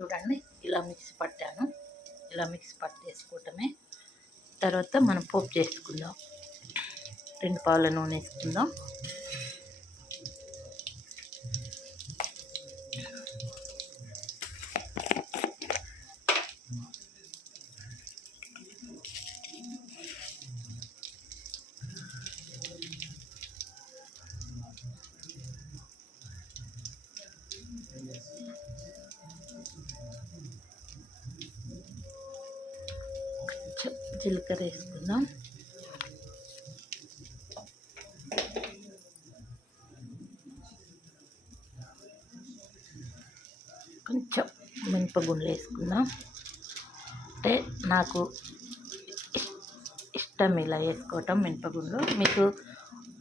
చూడండి ఇలా మిక్సీ పట్టాను. ఇలా మిక్సీ పట్టేసుకోవటమే. తర్వాత మనం పోపు చేసుకుందాం. 2 పావుల నూనె వేసుకుందాం. జీలకర్ర వేసుకుందాం. కొంచెం మినపగుండ్లు వేసుకుందాం. అంటే నాకు ఇష్టం ఇలా వేసుకోవటం మినపగుండ్లు. మీకు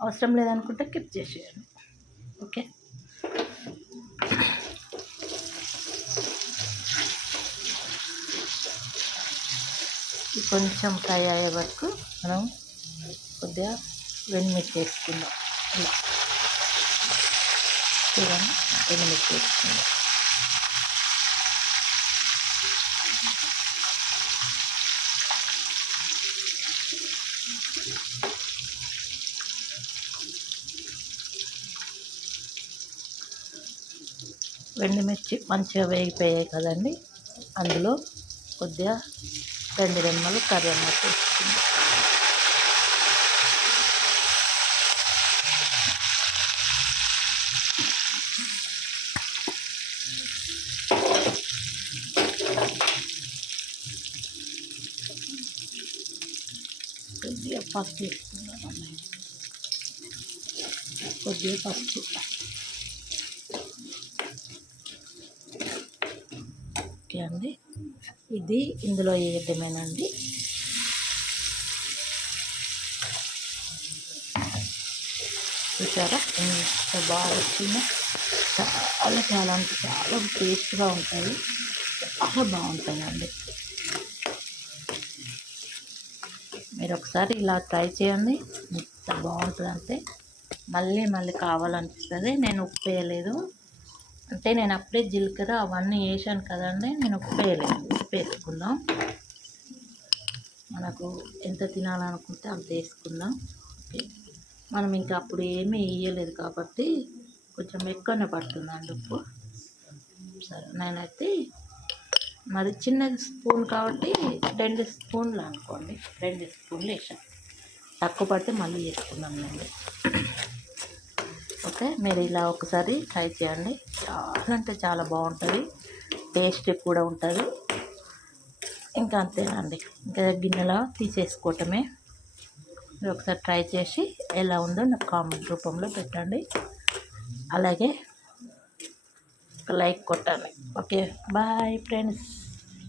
అవసరం లేదనుకుంటే స్కిప్ చేసేయండి. ఓకే, కొంచెం ఫ్రై అయ్యే వరకు మనం కొద్దిగా వెన్నమిర్చి వేసుకుందాం. ఇలా చూడండి, వెన్నమిర్చి వేసుకుందాం. వెండిమిర్చి మంచిగా వేగిపోయాయి కదండి. అందులో కొద్దిగా 2 రెమ్మలు కరివేపాకు వేసుకుందాం. కొద్దిగా పసుపు వేసుకుందాం. కొద్దిగా పసుపు. ఓకే అండి, ఇది ఇందులో వేయటమేనండి. చూసారా ఎంత బాగా వచ్చిందో. చాలా చాలా అంటే చాలా టేస్ట్గా ఉంటుంది. చాలా బాగుంటుందండి. మీరు ఒకసారి ఇలా ట్రై చేయండి. ఎంత బాగుంటుందంటే మళ్ళీ మళ్ళీ కావాలనిపిస్తుంది. నేను ఉప్పు వేయలేదు, అంటే నేను అప్పుడే జీలకర్ర అవన్నీ వేసాను కదండి. నేను ఉప్పు వేయలేదు. ఉప్పు వేసుకుందాం. మనకు ఎంత తినాలనుకుంటే అంత వేసుకుందాం. ఓకే, మనం ఇంకా అప్పుడు ఏమీ వేయలేదు కాబట్టి కొంచెం ఎక్కువనే పడుతుందండి ఉప్పు. సరే, నేనైతే మరి చిన్న స్పూన్ కాబట్టి 2 స్పూన్లు అనుకోండి. 2 స్పూన్లు వేసాను. తక్కువ పడితే మళ్ళీ వేసుకుందాం నేను. ఓకే, మీరు ఇలా ఒకసారి ట్రై చేయండి. చాలా అంటే చాలా బాగుంటుంది. టేస్ట్ కూడా ఉంటుంది. ఇంకా అంతేనండి. ఇంకా గిన్నెలో తీసేసుకోవటమే. మీరు ఒకసారి ట్రై చేసి ఎలా ఉందో నాకు కామెంట్ రూపంలో పెట్టండి. అలాగే ఒక లైక్ కొట్టండి. Okay, bye friends.